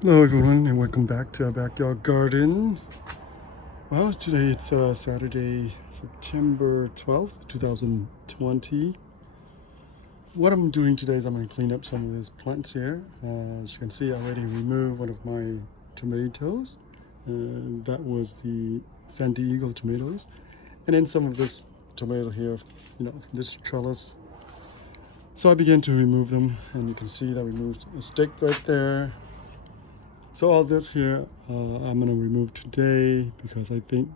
Hello everyone and welcome back to our backyard garden. Well, today it's Saturday, September 12th, 2020. What I'm doing today is I'm going to clean up some of these plants here. As you can see, I already removed one of my tomatoes. That was the San Diego tomatoes. And then some of this tomato here, this trellis. So I began to remove them, and you can see that I removed a stick right there. So all this here, I'm gonna remove today because I think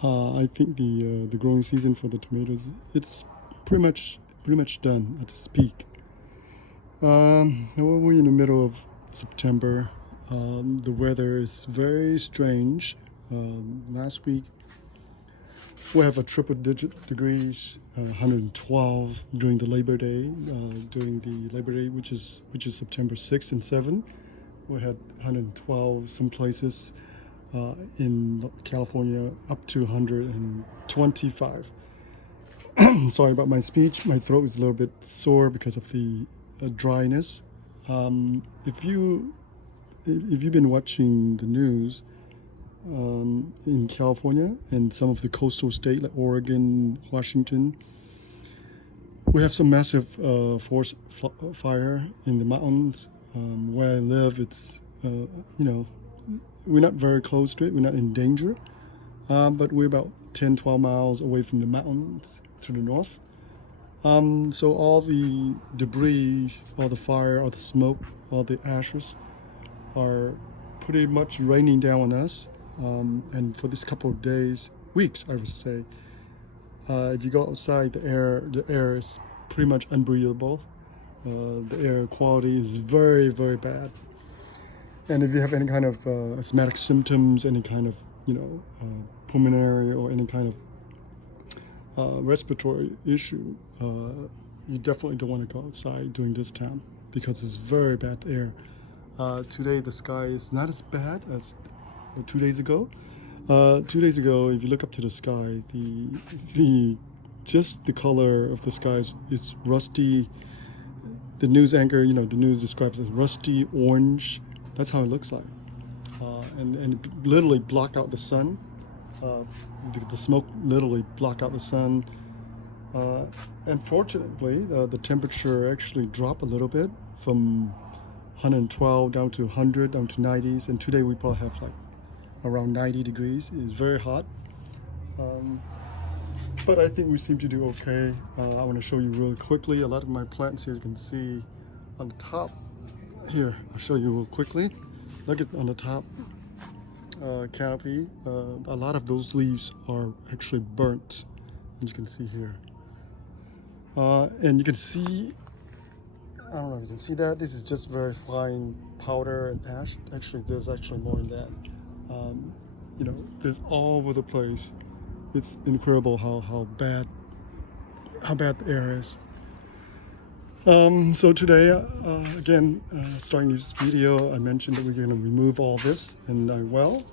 the growing season for the tomatoes it's pretty much done at its peak. Well, we're in the middle of September. The weather is very strange. Last week we have a triple digit degrees, 112 during the Labor Day, which is September 6th and 7th. We had 112 some places in California, up to 125. Sorry about my speech. My throat is a little bit sore because of the dryness. If you've been watching the news in California and some of the coastal states like Oregon, Washington, we have some massive forest fire in the mountains. Where I live, it's we're not very close to it. We're not in danger, but we're about 10, 12 miles away from the mountains to the north. So all the debris, all the fire, all the smoke, all the ashes are pretty much raining down on us. And for this couple of days, weeks, I would say, if you go outside, the air is pretty much unbreathable. The air quality is very, very bad. And if you have any kind of asthmatic symptoms, any kind of, pulmonary or any kind of respiratory issue, you definitely don't want to go outside during this time because it's very bad air. Today the sky is not as bad as 2 days ago. 2 days ago, if you look up to the sky, the just the color of the sky is rusty. The news anchor, the news describes it as rusty orange. That's how it looks like, and it literally block out the sun. The smoke literally block out the sun. And fortunately, the temperature actually dropped a little bit from 112 down to 100, down to 90s. And today we probably have like around 90 degrees. It's very hot. But I think we seem to do okay. I want to show you really quickly. A lot of my plants here, you can see on the top. Here, I'll show you real quickly. Look at on the top canopy. A lot of those leaves are actually burnt, as you can see here. And you can see, I don't know if you can see that. This is just very fine powder and ash. Actually, there's actually more than that. There's all over the place. It's incredible how bad the air is. So today, again, starting this video, I mentioned that we're going to remove all this, and I will,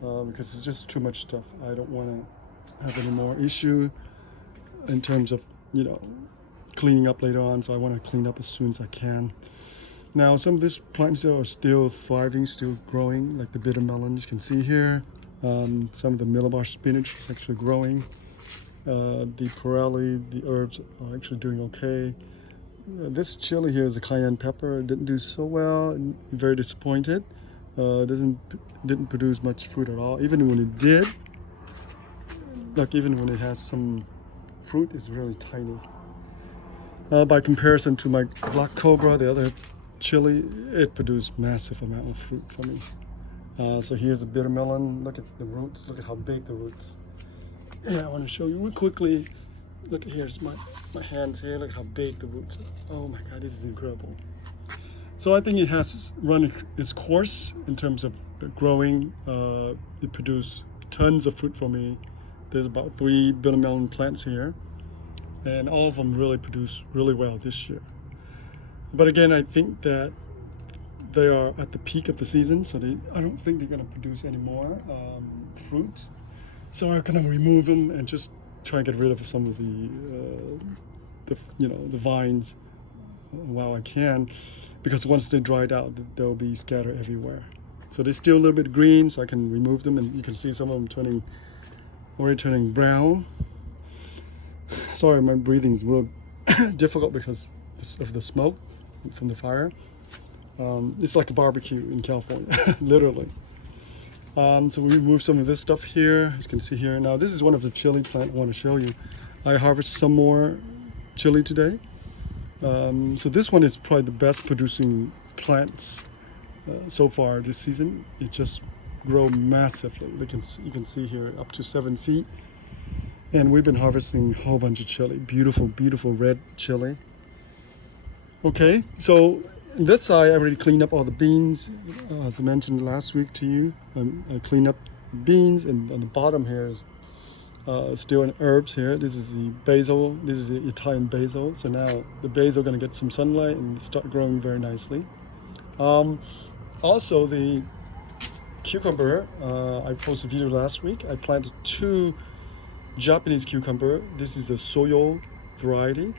because it's just too much stuff. I don't want to have any more issue in terms of, cleaning up later on, so I want to clean up as soon as I can. Now, some of these plants are still thriving, still growing, like the bitter melon, you can see here. Some of the millibar spinach is actually growing. The porelli, the herbs are actually doing okay. This chili here is a cayenne pepper. It didn't do so well. I'm very disappointed. Didn't produce much fruit at all. Even when it did, even when it has some fruit, it's really tiny. By comparison to my black cobra, the other chili, it produced massive amount of fruit for me. So here's a bitter melon. Look at the roots. Look at how big the roots. Yeah, I want to show you real quickly. Look, here's my hands here. Look how big the roots are. Oh my God, this is incredible. So I think it has run its course in terms of growing. It produced tons of fruit for me. There's about 3 bitter melon plants here, and all of them really produce really well this year. But again, I think that they are at the peak of the season, so I don't think they're going to produce any more fruit. So I'm going to remove them and just try and get rid of some of the vines while I can, because once they dried out, they'll be scattered everywhere. So they're still a little bit green, so I can remove them, and you can see some of them already turning brown. Sorry, my breathing is real difficult because of the smoke from the fire. It's like a barbecue in California, literally. So we remove some of this stuff here, as you can see here. Now this is one of the chili plant I want to show you. I harvest some more chili today. So this one is probably the best producing plants so far this season. It just grow massively. You can see here up to 7 feet. And we've been harvesting a whole bunch of chili. Beautiful, beautiful red chili. Okay, so on this side I already cleaned up all the beans. As I mentioned last week to you, I cleaned up the beans, and on the bottom here is still in herbs here. This is the basil. This is the Italian basil. So now the basil going to get some sunlight and start growing very nicely. Also the cucumber, I posted a video last week. I planted 2 Japanese cucumber. This is the Soyo variety.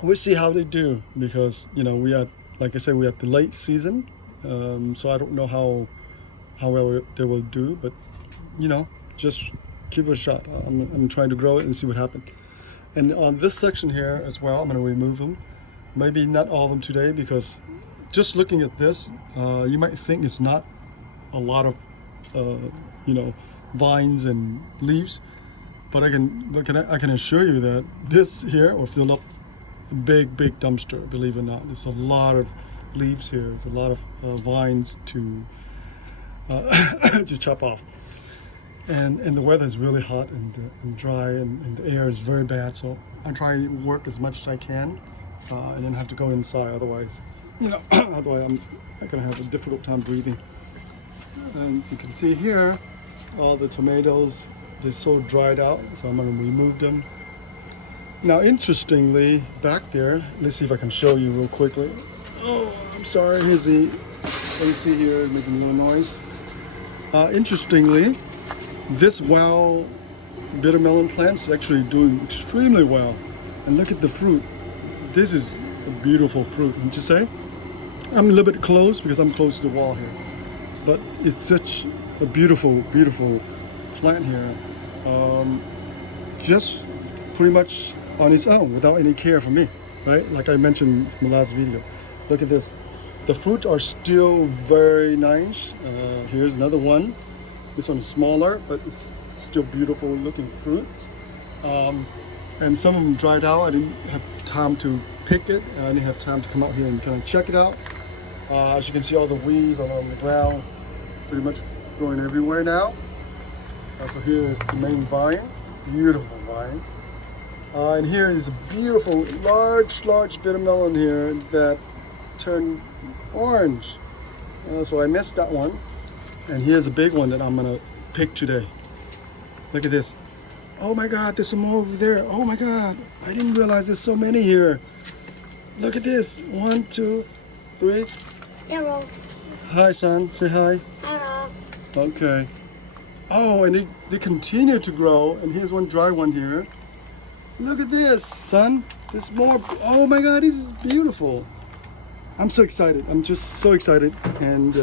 We'll see how they do, because we are, like I said, we are at the late season. So I don't know how well they will do, but just give it a shot. I'm trying to grow it and see what happens. And on this section here as well, I'm going to remove them. Maybe not all of them today, because just looking at this, you might think it's not a lot of vines and leaves, but I can assure you that this here will fill up a big dumpster. Believe it or not, there's a lot of leaves here. There's a lot of vines to chop off. And the weather is really hot and dry, and the air is very bad. So I try to work as much as I can, and then have to go inside. Otherwise, otherwise I'm gonna have a difficult time breathing. And as you can see here, all the tomatoes, they're so dried out. So I'm gonna remove them. Now, interestingly, back there, let's see if I can show you real quickly. Oh, I'm sorry. Here's the AC here making a little noise. Interestingly, this wild bitter melon plant is actually doing extremely well. And look at the fruit. This is a beautiful fruit, wouldn't you say? I'm a little bit close because I'm close to the wall here. But it's such a beautiful plant here. Just pretty much on its own, without any care from me, right? Like I mentioned from the last video. Look at this. The fruit are still very nice. Here's another one. This one is smaller, but it's still beautiful looking fruit. And some of them dried out. I didn't have time to pick it. I didn't have time to come out here and kind of check it out. As you can see, all the weeds are on the ground, pretty much growing everywhere now. So here is the main vine, beautiful vine. And here is a beautiful, large bitter melon here that turned orange. So I missed that one. And here's a big one that I'm gonna pick today. Look at this. Oh my God, there's some more over there. Oh my God, I didn't realize there's so many here. Look at this. 1, 2, 3. Hello. Hi, son. Say hi. Hello. Okay. Oh, and they continue to grow. And here's one dry one here. Look at this, son. There's more. Oh my God, this is beautiful. I'm so excited. I'm just so excited and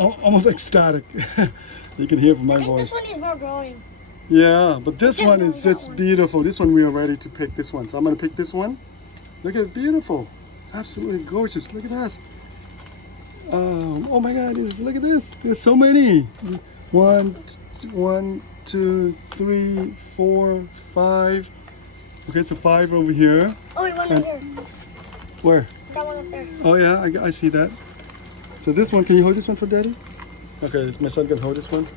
almost ecstatic. You can hear from my voice. This one is more growing. Yeah, but this one is just beautiful. This one we are ready to pick this one. So I'm gonna pick this one. Look at it, beautiful. Absolutely gorgeous. Look at that. Oh my God, look at this. There's so many. 1, 2, 3, 4, 5. Okay, so 5 over here. Oh, wait, one over here. Where? That one up there. Oh yeah, I see that. So this one, can you hold this one for Daddy? Okay, my son can hold this one.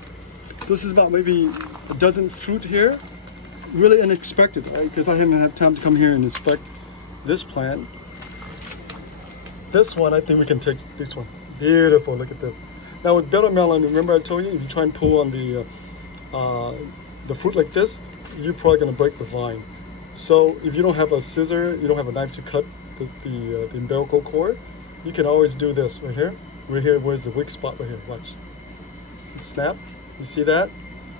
This is about maybe a dozen fruit here. Really unexpected, right? Because I haven't had time to come here and inspect this plant. This one, I think we can take this one. Beautiful, look at this. Now with bitter melon, remember I told you, if you try and pull on the fruit like this, you're probably gonna break the vine. So if you don't have a scissor, you don't have a knife to cut the umbilical cord, you can always do this right here. Right here, where's the weak spot right here? Watch. Snap. You see that?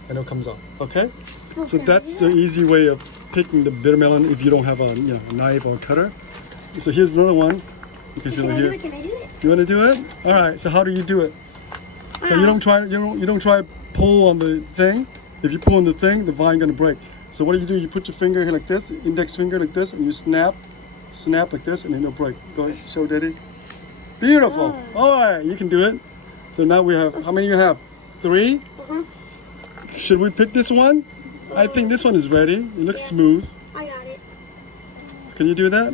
And it comes off. Okay? So that's the easy way of picking the bitter melon if you don't have a knife or a cutter. So here's another one. You can see Can over I do here. it? Can I do it? You want to do it? All right. So how do you do it? So you don't try to pull on the thing. If you pull on the thing, the vine gonna break. So what do? You put your finger here like this, index finger like this, and you snap like this, and then it'll break. Go ahead, show Daddy. Beautiful. All right, you can do it. So now we have, how many you have? 3? Uh-huh. Should we pick this one? I think this one is ready. It looks smooth. I got it. Can you do that?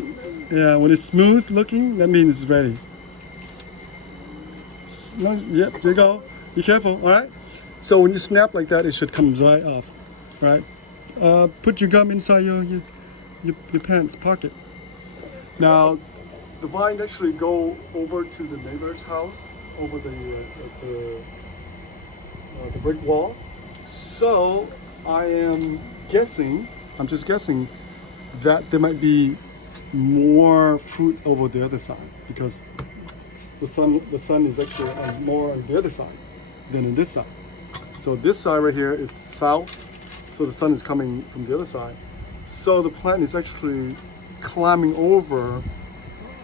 Yeah, when it's smooth looking, that means it's ready. No, yep, there you go. Be careful, all right? So when you snap like that, it should come right off, right? Put your gum inside your pants pocket. Now, the vine actually go over to the neighbor's house, over the brick wall. So I am guessing, I'm just guessing, that there might be more fruit over the other side because the sun is actually more on the other side than on this side. So this side right here, it's south, so the sun is coming from the other side. So the plant is actually climbing over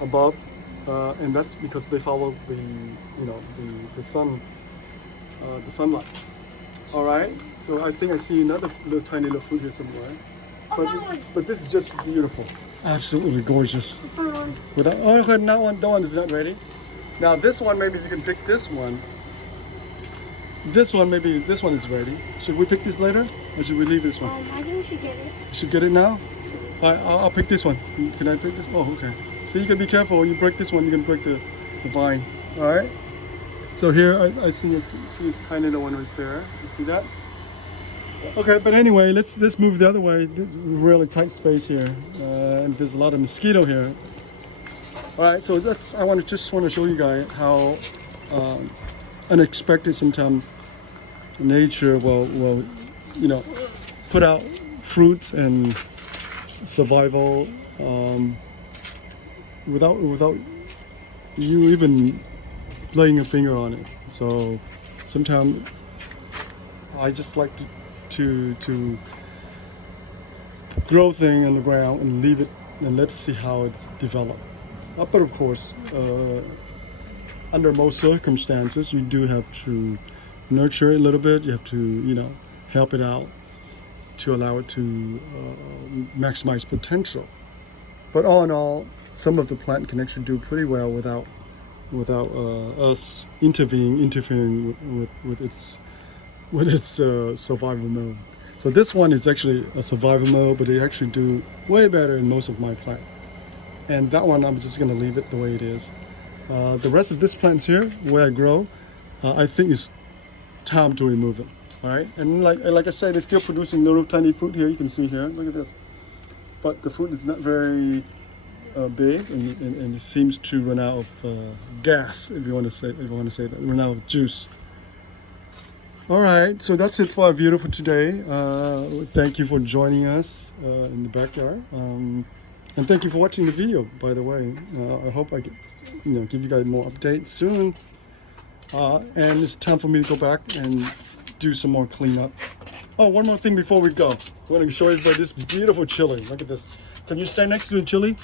above, and that's because they follow the sunlight. All right. So I think I see another little tiny little fruit here somewhere. But this is just beautiful, absolutely gorgeous. Without, oh, okay, that one is not ready. Now this one, maybe you can pick this one. This one, maybe this one is ready. Should we pick this later, or should we leave this one? I think we should get it. You should get it now. All right, I'll pick this one. Can I pick this? Oh, okay. So you can be careful. When you break this one, you can break the vine. All right. So here I see this tiny little one right there. You see that? Okay, but anyway, let's move the other way. This is really tight space here, and there's a lot of mosquito here. All right, so I just want to show you guys how unexpected sometimes nature will put out fruits and survival without you even laying a finger on it. So sometimes I just like to grow things on the ground and leave it and let's see how it's developed. But of course, under most circumstances, you do have to nurture it a little bit. You have to, help it out to allow it to maximize potential. But all in all, some of the plant can actually do pretty well without us interfering with its survival mode. So this one is actually a survival mode, but it actually do way better in most of my plant. And that one, I'm just gonna leave it the way it is. The rest of this plants here, where I grow, I think it's time to remove it. All right, and like I said, it's still producing little tiny fruit here. You can see here. Look at this. But the fruit is not very big, and it seems to run out of gas, if you want to say that, run out of juice. All right, so that's it for our video for today. Thank you for joining us in the backyard, and thank you for watching the video. By the way, I hope I can, give you guys more updates soon. And it's time for me to go back and do some more cleanup. Oh, one more thing before we go. I want to show everybody this beautiful chili. Look at this. Can you stand next to the chili?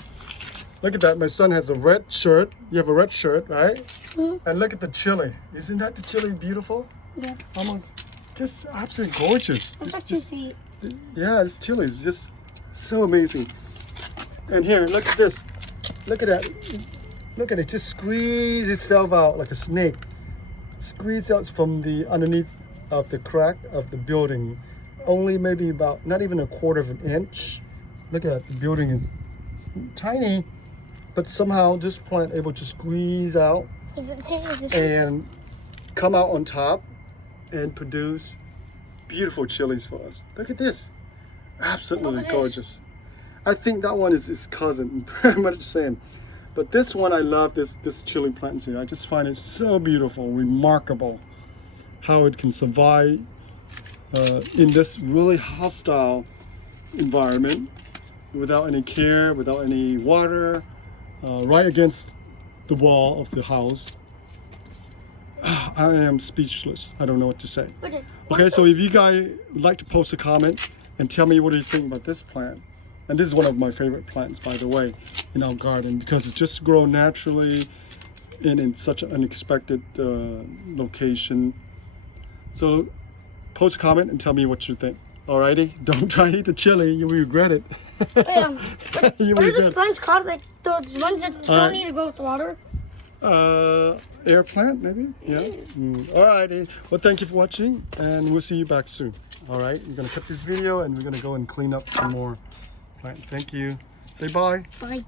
Look at that. My son has a red shirt. You have a red shirt, right? Mm-hmm. And look at the chili. Isn't that the chili beautiful? Yeah. Almost just absolutely gorgeous. It's like 2 feet. Yeah, this chili is just so amazing. And here, look at this. Look at that. Look at it. Just squeeze itself out like a snake. Squeeze out from the underneath of the crack of the building. Only maybe about, not even a quarter of an inch. Look at that. The building is tiny, but somehow this plant able to squeeze out and come out on top and produce beautiful chilies for us. Look at this. Absolutely gorgeous. I think that one is his cousin, pretty much the same. But this one, I love this chili plant here. I just find it so beautiful, remarkable how it can survive in this really hostile environment without any care, without any water, right against the wall of the house. I am speechless. I don't know what to say. Okay, so if you guys would like to post a comment and tell me what you think about this plant, And this is one of my favorite plants, by the way, in our garden, because it just grows naturally in such an unexpected location. So post a comment and tell me what you think. Alrighty, don't try to eat the chili, you will regret it. Wait, You what will are those regret plants called? Like those ones that don't Alright. need to grow with water? it. Air plant, maybe? Yeah. Alrighty, well, thank you for watching, and we'll see you back soon. Alright, we're gonna cut this video and we're gonna go and clean up some more plant. Thank you. Say bye. Bye.